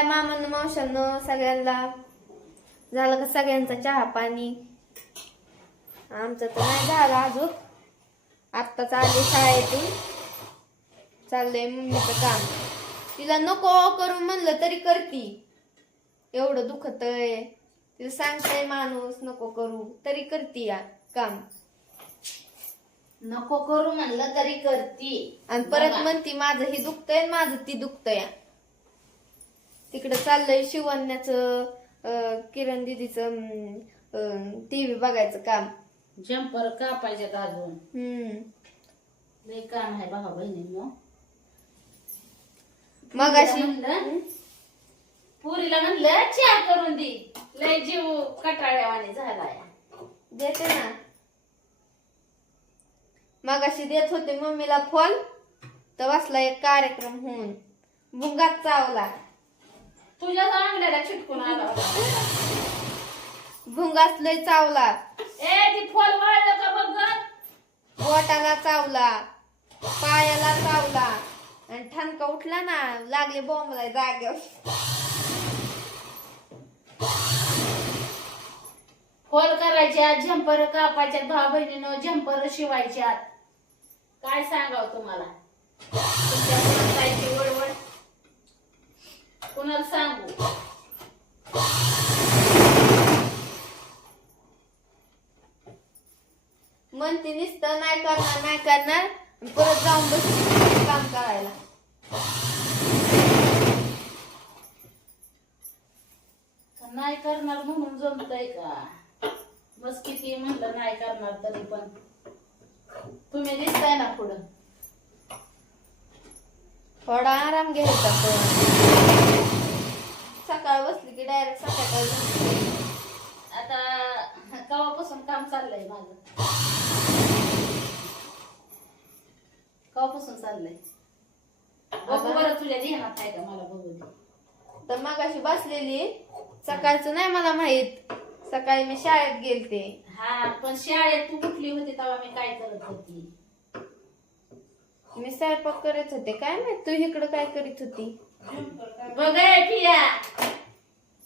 हाय मामांना मावशांना सगळ्यांना झालं का सगळ्यांचा चहा पाणी? आमचं तर नाही झालं अजून. आत्ताच आले शाळेतून. चाललंय मम्मीचं काम. तिला नको करून म्हणलं तरी करती. एवढं दुखतय तिला सांगताय माणूस नको करू तरी करती या काम. नको करू म्हणलं तरी करती. आणि परत. म्हणती माझं हे दुखतंय आणि माझं ती दुखतंय. तिकडं चाललंय शिवण्याचं अं, किरण दिदीचं टीव्ही बघायचं काम. जम्पर कापायच्यात अजून. हम्म. लय काम आहे बघा बहिणी मग. अशी म्हणलं पुरीला म्हणलं चहा करून दे. लय जीव कटाळ्यावाने झालाय. देते ना. मग अशी देत होते मम्मीला फोन तर बसला एक कार्यक्रम होऊन. भुंगात चावला. तुझ्या अंगड्याला चिटकून आला. भुंगात लय चावला ए ती फॉल वाळलं का बघ? बोटाला चावला पायाला चावला आणि ठणका उठला ना लागले बॉम्बला जाग्यावर फॉल करायच्या झंपर कापायच्या भाऊ बहिणीनं झंपर शिवायच्या काय सांगाव तुम्हाला कुणाला सांगू? म्हणते नुसतं नाही करणार नाही करणार परत जाऊन बसते काम करायला. नाही करणार म्हणून जमतय का? बस किती म्हणलं नाही करणार तरी पण. तुम्ही दिसताय ना पुढं. थोडा आराम घ्यायचा पण डायरेक्ट सकाळ आता कवापासून काम चाललंय माझं? कवापासून चाललंय? बघू बरं तुझ्या ध्यानात आहे का मला बघू दे. तर मग अशी बसलेली. सकाळचं नाही मला माहीत. सकाळी मी शाळेत गेलते. हा पण शाळेत तू कुठली होती तेव्हा मी काय करत होती? मी स्वयंपाक करत होते. काय माहीत तू इकडं काय करीत होती? बघ पिया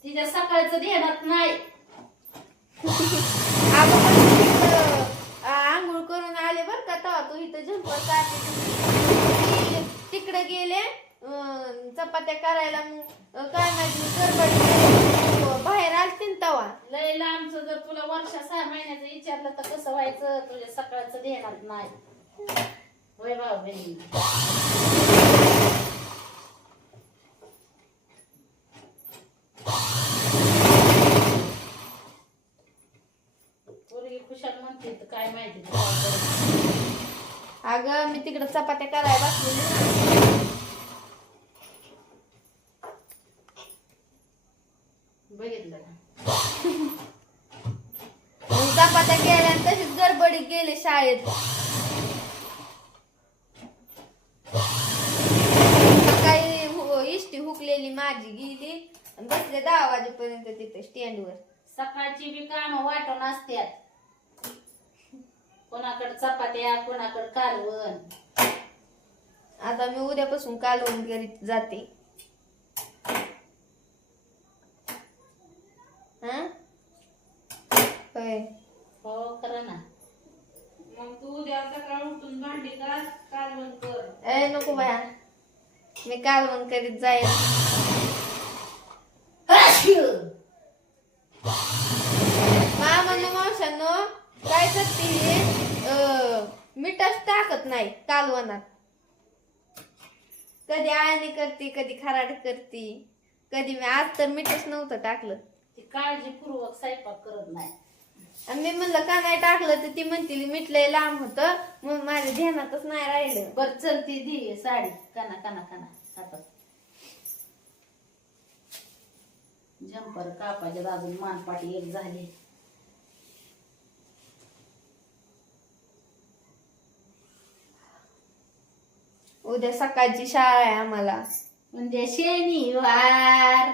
तिच्या सकाळचं ध्यानात नाही. अगं पण तू इकडं, आ, आंघोळ करून आले बर का तेव्हा. तू इथं झंपर काढते तिकडे गेले अं, चपात्या करायला मग, अं, काय माहिती गडबड बाहेर आलते ना तवा लय लांबचं जर तुला वर्षा सहा महिन्याचं विचारलं तर कसं व्हायचं? तुझ्या सकाळचं ध्यानात नाही. होय भाऊ बहिणी. खुशाल म्हणते तर काय माहिती. अगं मी तिकडे चपात्या करायला बसलेली. बघितलं चपात्या आणि तशीच गडबडीत गेले शाळेत. सकाळी हु- इष्टी हुकलेली माझी गेली बसले दहा वाजेपर्यंत तिथे स्टँडवर सकाळची बी काम वाटून असत्यात. कोणाकडे चपात्या कोणाकडे कालवण. आता मी उद्यापासून कालवण करीत जाते. हा? होय. हो खरं ना. मग तू उद्या सकाळ उठून भांडी का कालवण कर. ए नको बाया. मी कालवण करीत जाईल मामांनो मावशांनो काय करते हे अं, मीठच टाकत नाही कालवणात. कधी आळणी करते कधी खराड करते. कधी मी आज तर मीठच नव्हतं टाकलं. ती काळजीपूर्वक स्वयंपाक करत नाही. आणि मी म्हणलं का नाही टाकलं? तर ती म्हणतील मीठ लय लांब होतं मग माझ्या ध्यानातच नाही राहिलं. बर चलती दी साडी. काना काना काना हातात जंपर कापायचे अजून मानपाटी एक झाली. उद्या सकाळची शाळा आहे आम्हाला. म्हणजे शनिवार.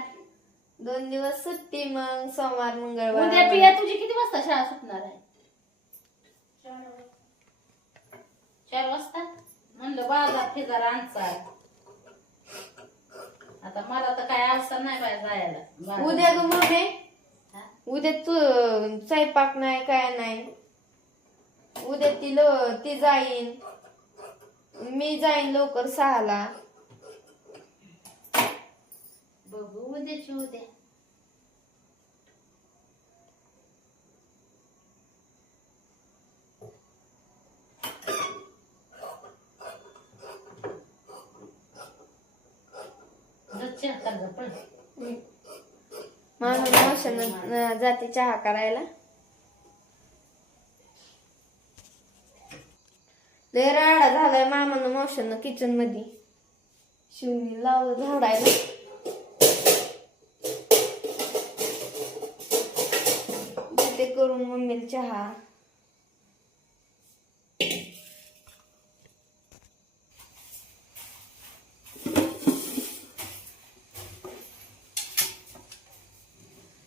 दोन दिवस सुट्टी मग सोमवार उद्या मंगळवार पिया तुझी किती वाजता शाळा सुटणार आहे? चार वाजता? म्हणलं बाजार फिजार आणचा आता मला तर काय अवस्था नाही पाहिजे जायला. उद्या ग मम्मी हा? उद्या तू स्वयंपाक नाही काय नाही. उद्या ती ल ती जाईन. मी जाईन लवकर सहाला. बघू उद्याची उद्या. मामा मावशानं जाते चहा करायला. लय राडा झालाय मामानं मावशांना किचनमध्ये शिवणी लावलं झाडायला. ते करून मम्मीला चहा.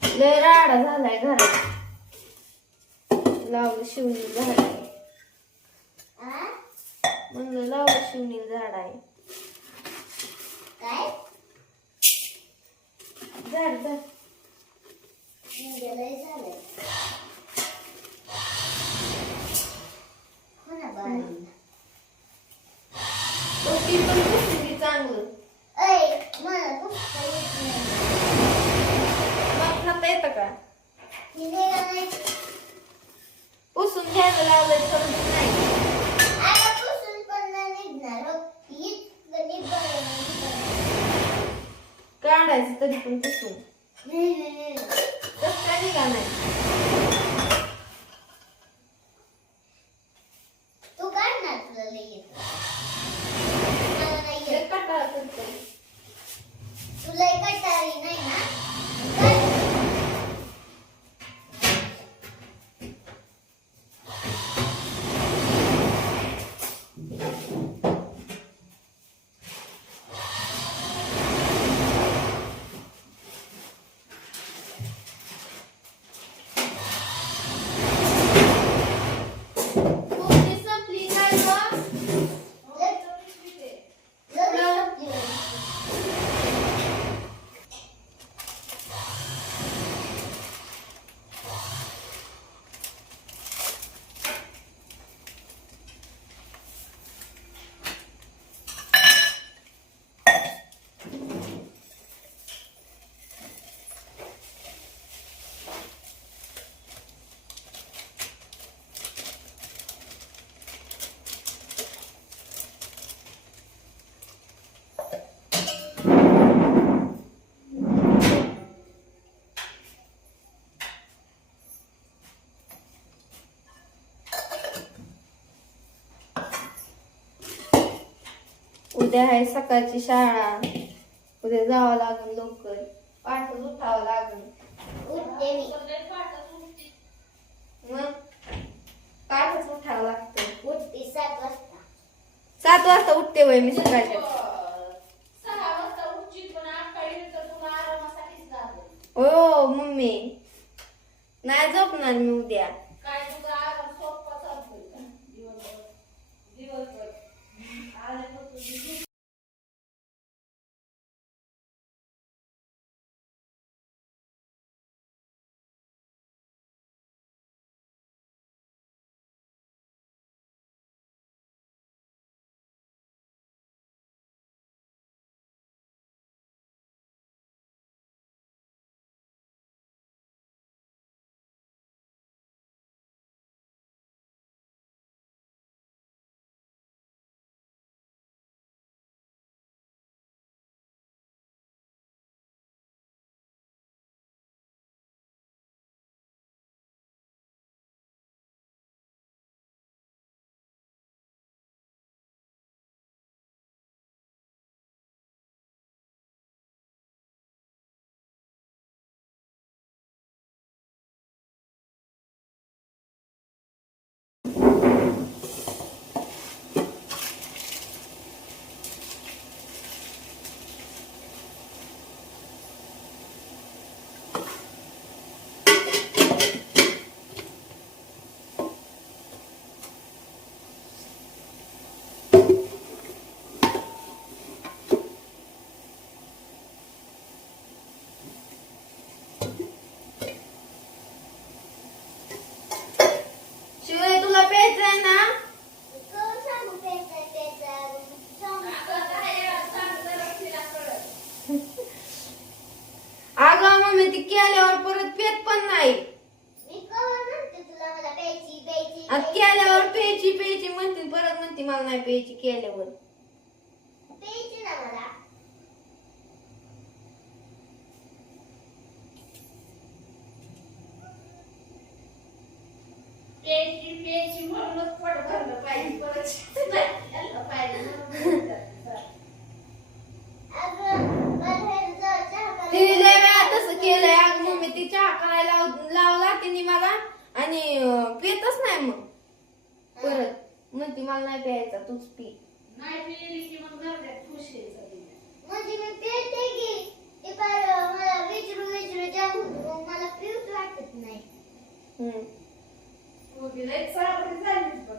लय राडा झालाय घरात. लावलं शिवणी झाड आहे म्हणलं लावलं शिवणी झाड आहे. झाड झाड. पुसून घे चांगलं. खाता येतं का? पुसून घ्यायला लावलंय तर नाही. काढायचं तरी पण पुसून कसं काय निघा नाही तू काढ ना तुला लई येतं. मला नाही येत. लय कंटाळा करतोय. तुला एक कटारी नाही ना काढ. कोणी संपली काय गं? लग- लगेच संपली बाई. उद्या आहे सकाळची शाळा. उद्या जावं लागेल लवकर. पाठच उठावं लागेल. उठते मी. मग? पाठच उठावं लागतं. उठते सात वाजता. सात वाजता उठते वय मी सकाळच्या. हो मम्मी. नाही झोपणार मी उद्या. प्यायची प्यायची म्हणूनच पोट भरलं पाहिजे परत पाहिजे तिने केलंय अग मम्मी ती चहा करायला लाव- लावला तिने मला आणि पितच नाही मग परत म्हणती मला नाही प्यायचा तूच पी नाही पिली की मग खुश. म्हणजे मी पिते की ते पार मला विचारू विचारू जाम होतं. मग मला पिऊच वाटत नाही हम्म. तू झालीस बघ.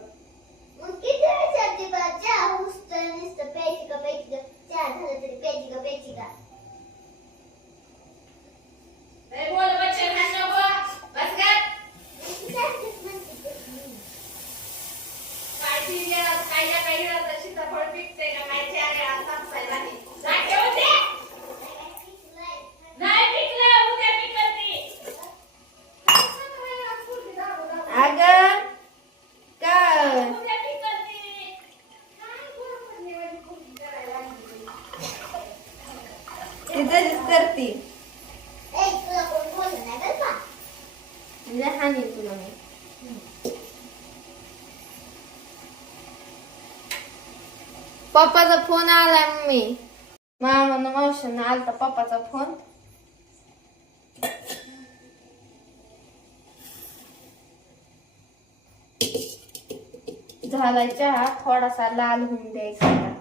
मग किती विचारते बा चहा उचतं नुसतं प्यायची का प्यायची का चहा झालं तरी प्यायची का प्यायची का लय बोल बच्चे खात नको. बस गप. मी सारखीच म्हणते की, काय ती गेला, काय या काही गेला तर सीताफळ पिकते का काय त्या गेला कापसायला नाही. जा ठेवून दे. नाही पिकलं, उद्या पिकल ती. अग का उद्या पिकल ती. ती तशीच करते ए, तुला कोण बोललं नाही बरं का? म्हणजे हानी तुला मी. पप्पाचा फोन आलाय मम्मी. मामा मावशीनं आलता पप्पाचा फोन. झालाय चहा थोडासा लाल होऊन द्यायचा.